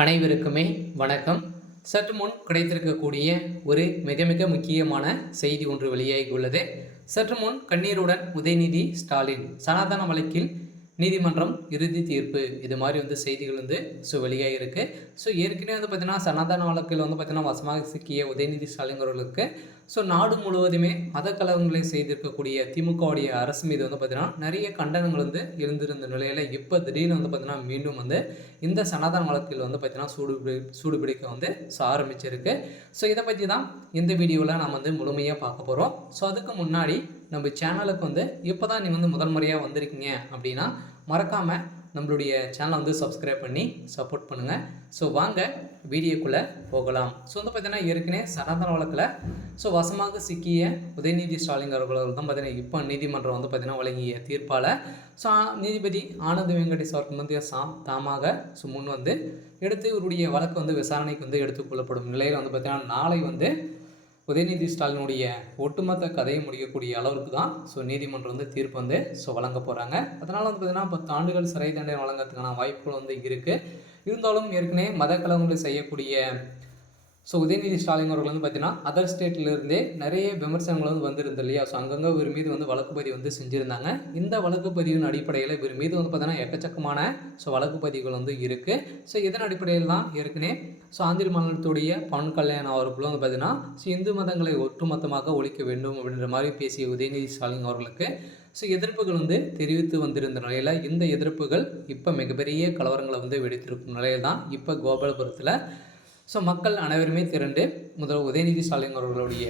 அனைவருக்குமே வணக்கம். சற்று முன் கிடைத்திருக்கக்கூடிய ஒரு மிக மிக முக்கியமான செய்தி ஒன்று வெளியாகி உள்ளது. சற்று முன் கண்ணீருடன் உதயநிதி ஸ்டாலின் சனாதன வழக்கில் நீதிமன்றம் இறுதி தீர்ப்பு இது மாதிரி செய்திகள் வெளியாகி இருக்கு. ஏற்கனவே பார்த்தீங்கன்னா சனாதன வழக்கில் பார்த்தீங்கன்னா வசமாக சிக்கிய உதயநிதி ஸ்டாலின் அவர்களுக்கு நாடு முழுவதுமே மத கலவரங்களை செய்திருக்கக்கூடிய திமுகவுடைய அரசு மீது பார்த்தீங்கன்னா நிறைய கண்டனங்கள் எழுந்திருந்த நிலையில் இப்போ திடீர்னு பார்த்தீங்கன்னா மீண்டும் இந்த சனாதன வழக்கில் பார்த்தீங்கன்னா சூடுபிடிக்க ஆரம்பிச்சிருக்கு. இதை பற்றி தான் இந்த வீடியோவில் நம்ம முழுமையாக பார்க்க போகிறோம். அதுக்கு முன்னாடி நம்ம சேனலுக்கு இப்போ தான் நீ முதல் முறையாக வந்திருக்கீங்க அப்படின்னா மறக்காமல் நம்மளுடைய சேனலை சப்ஸ்கிரைப் பண்ணி சப்போர்ட் பண்ணுங்கள். வாங்க வீடியோக்குள்ளே போகலாம். பார்த்தீங்கன்னா ஏற்கனவே சனாதன வழக்கில் வசமாக சிக்கிய உதயநிதி ஸ்டாலின் அவர்கள் தான் பார்த்தீங்கன்னா இப்போ நீதிமன்றம் பார்த்தீங்கன்னா வழங்கிய தீர்ப்பால் நீதிபதி ஆனந்த் வெங்கடேஷ் அவர்கள் தாமாக முன் எடுத்து இவருடைய வழக்கு விசாரணைக்கு எடுத்துக்கொள்ளப்படும் நிலையில் பார்த்தீங்கன்னா நாளை உதயநிதி ஸ்டாலினுடைய ஒட்டுமொத்த கதையை முடிக்கக்கூடிய அளவுக்கு தான் நீதிமன்றம் தீர்ப்பு வழங்க போகிறாங்க. அதனால் பார்த்தீங்கன்னா 10 ஆண்டுகள் சிறை தண்டனை வழங்குறதுக்கான வாய்ப்புகள் இருக்குது. இருந்தாலும் ஏற்கனவே மத கலவரங்களை செய்யக்கூடிய உதயநிதி ஸ்டாலின் அவர்கள் பார்த்தீங்கன்னா அதர் ஸ்டேட்லேருந்தே நிறைய விமர்சனங்கள் வந்திருந்தது இல்லையா. அங்கங்கே இவர் மீது வழக்குப்பதிவு செஞ்சுருந்தாங்க. இந்த வழக்குப்பதிவின் அடிப்படையில் இவர் மீது பார்த்தீங்கன்னா எக்கச்சக்கமான வழக்குப்பதிவுகள் இருக்குது. இதன் அடிப்படையில் தான் ஏற்கனவே ஆந்திர மாநிலத்துடைய பவன் கல்யாண் அவர்களும் பார்த்தீங்கன்னா இந்து மதங்களை ஒட்டுமொத்தமாக ஒழிக்க வேண்டும் அப்படின்ற மாதிரி பேசிய உதயநிதி ஸ்டாலின் அவர்களுக்கு எதிர்ப்புகள் தெரிவித்து வந்திருந்த நிலையில் இந்த எதிர்ப்புகள் இப்போ மிகப்பெரிய கலவரங்களை வெடித்திருக்கும் நிலையில் தான் இப்போ கோபாலபுரத்தில் மக்கள் அனைவருமே திரண்டு முதல் உதயநிதி ஸ்டாலின் அவர்களுடைய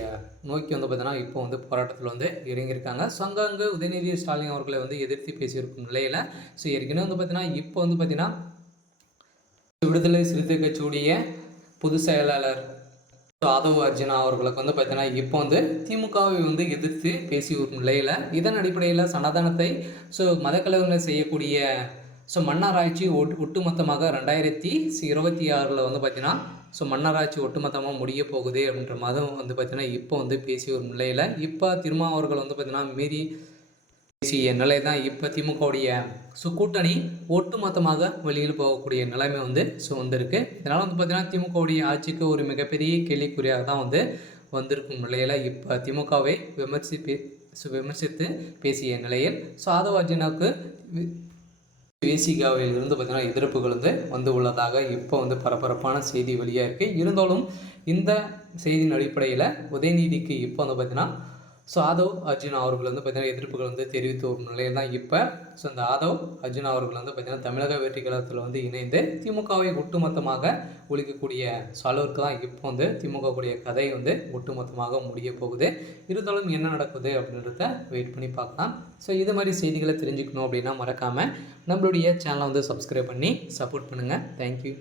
நோக்கி பார்த்தீங்கன்னா இப்போ போராட்டத்தில் இறங்கியிருக்காங்க. அங்கங்கே உதயநிதி ஸ்டாலின் அவர்களை எதிர்த்து பேசியிருக்கும் நிலையில் ஏற்கனவே பார்த்தீங்கன்னா இப்போ பார்த்தீங்கன்னா விடுதலை சிறுத்தை கட்சியுடைய பொதுச் செயலாளர் ஆதவ் அர்ஜுனா அவர்களுக்கு பார்த்தீங்கன்னா இப்போ திமுகவை எதிர்த்து பேசி வரும் நிலையில் இதன் அடிப்படையில் சனாதனத்தை மதக்கலவரங்களை செய்யக்கூடிய மன்னராட்சி ஒட்டுமொத்தமாக 2026 பார்த்தீங்கன்னா மன்னராட்சி ஒட்டுமொத்தமாக முடிய போகுது அப்படின்ற மதம் பார்த்தீங்கன்னா இப்போ பேசி வரும் நிலையில் இப்போ திருமாவர்கள் பார்த்தீங்கன்னா மீறி பேசிய நிலை தான் இப்போ திமுகவுடைய கூட்டணி ஒட்டுமொத்தமாக வெளியில் போகக்கூடிய நிலைமை வந்திருக்கு. இதனால் பார்த்தீங்கன்னா திமுகவுடைய ஆட்சிக்கு ஒரு மிகப்பெரிய கேள்விக்குறியாக தான் வந்திருக்கும் நிலையில் இப்போ திமுகவை விமர்சித்து பேசிய நிலையில் ஆதவ் அர்ஜுனாவுக்கு வேசிகாவிலிருந்து பார்த்தீங்கன்னா எதிர்ப்புகள் உள்ளதாக இப்போ பரபரப்பான செய்தி வெளியாக இருக்குது. இருந்தாலும் இந்த செய்தியின் அடிப்படையில் உதயநிதிக்கு இப்போ பார்த்தீங்கன்னா ஆதவ் அர்ஜுனா அவர்கள் பார்த்தீங்கன்னா எதிர்ப்புகள் தெரிவித்து வரும் நிலையில் தான் இப்போ இந்த ஆதவ் அர்ஜுனா அவர்கள் பார்த்தீங்கன்னா தமிழக வெற்றி கழகத்தில் இணைந்து திமுகவை ஒட்டுமொத்தமாக ஒழிக்கக்கூடிய அளவுக்கு தான் இப்போ திமுக கூடிய கதை ஒட்டுமொத்தமாக முடிய போகுது. இருந்தாலும் என்ன நடக்குது அப்படின்றத வெயிட் பண்ணி பார்க்கலாம். இது மாதிரி செய்திகளை தெரிஞ்சுக்கணும் அப்படின்னா மறக்காமல் நம்மளுடைய சேனலை சப்ஸ்கிரைப் பண்ணி சப்போர்ட் பண்ணுங்கள். தேங்க்யூ.